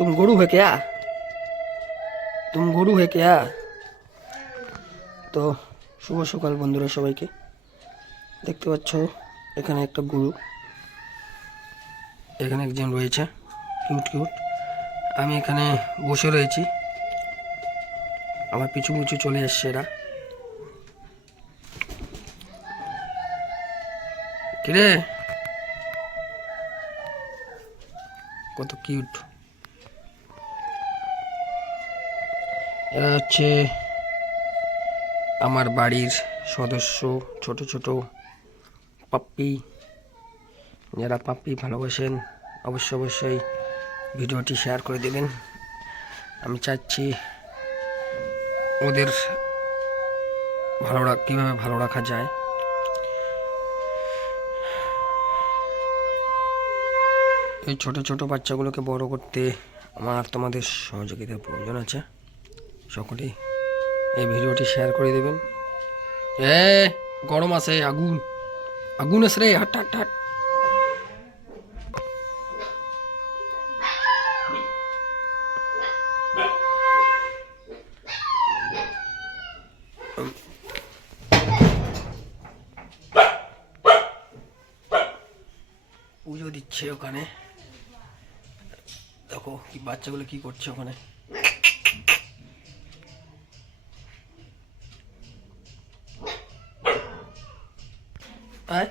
तुम गुरु है क्या? तुम गुरु है क्या? তো শুভ সকাল বন্ধুরা, সবাইকে দেখতে পাচ্ছ এখানে একটা গরু, এখানে একজন রয়েছে কিউট কিউট। আমি এখানে বসে রয়েছি, আমার পিছু পিছু চলে এসছে এরা। কিরে কত কিউট। এরা হচ্ছে আমার বাড়ির সদস্য, ছোট ছোট পাপ্পি। যারা পাপ্পি ভালোবাসেন অবশ্যই ভিডিওটি শেয়ার করে দেবেন। আমি চাচ্ছি ওদের কীভাবে ভালো রাখা যায়। এই ছোট ছোট বাচ্চাগুলোকে বড় করতে আমার তোমাদের সহযোগিতার প্রয়োজন আছে। সকলেই এই ভিডিওটি শেয়ার করে দেবেন। গরম আছে, আগুন আগুন আছে রে, হাট হাট হাট। পুজো দিচ্ছে ওখানে, দেখো কি বাচ্চাগুলো কি করছে ওখানে। আয়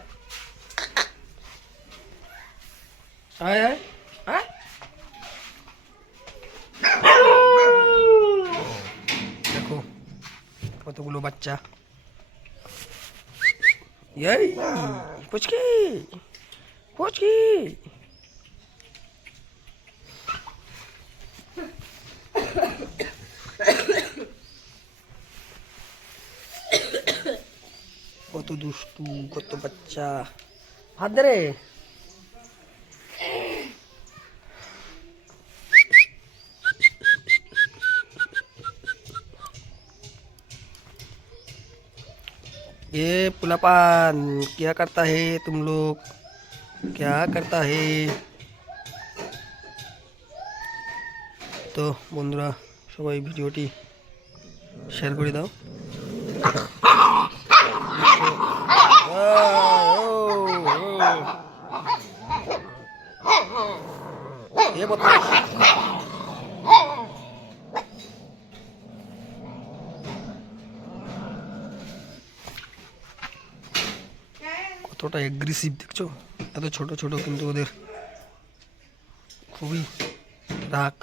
আয় আয় আয়। দেখো কতগুলো বাচ্চা। এই পুচকি পুচকি, কত দুষ্টু, কত বাচ্চা। হাত দে রে। ये पुलापान क्या करता है तुम लोग, क्या करता है? তো বন্ধুরা সবাই ভিডিওটি শেয়ার করে দাও। কতটা এগ্রেসিভ দেখছো, এত ছোট ছোট কিন্তু ওদের খুবই রাগ।